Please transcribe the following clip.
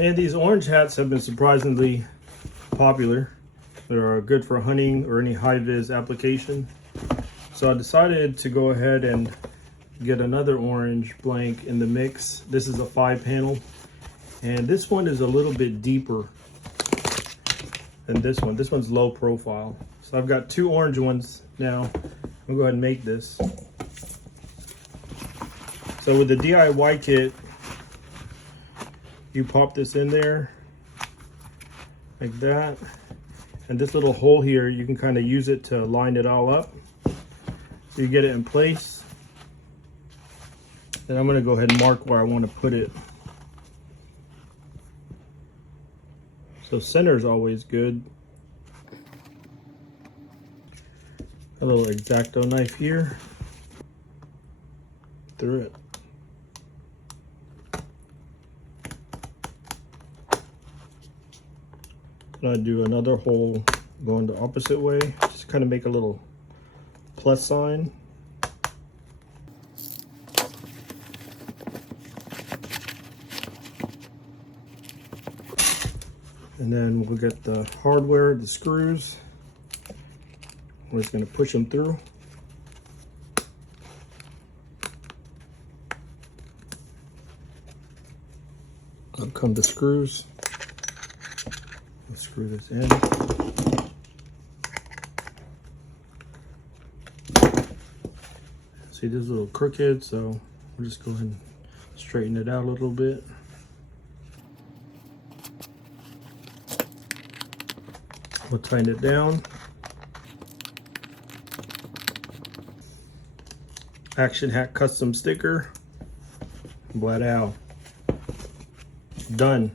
And these orange hats have been surprisingly popular. They're good for hunting or any high-vis application. So I decided to go ahead and get another orange blank in the mix. This is a 5-panel, and this one is a little bit deeper than this one. This one's low profile. So I've got 2 orange ones now. I'll go ahead and make this. So with the DIY kit, you pop this in there like that, and this little hole here, you can kind of use it to line it all up. So you get it in place. Then I'm going to go ahead and mark where I want to put it. So center is always good. A little X-Acto knife here. Through it. And I do another hole going the opposite way. Just kind of make a little plus sign. And then we'll get the hardware, the screws. We're just going to push them through. Up come the screws. Let's screw this in. See, this is a little crooked, so we'll just go ahead and straighten it out a little bit. We'll tighten it down. ActionHat custom sticker. Wow. Done.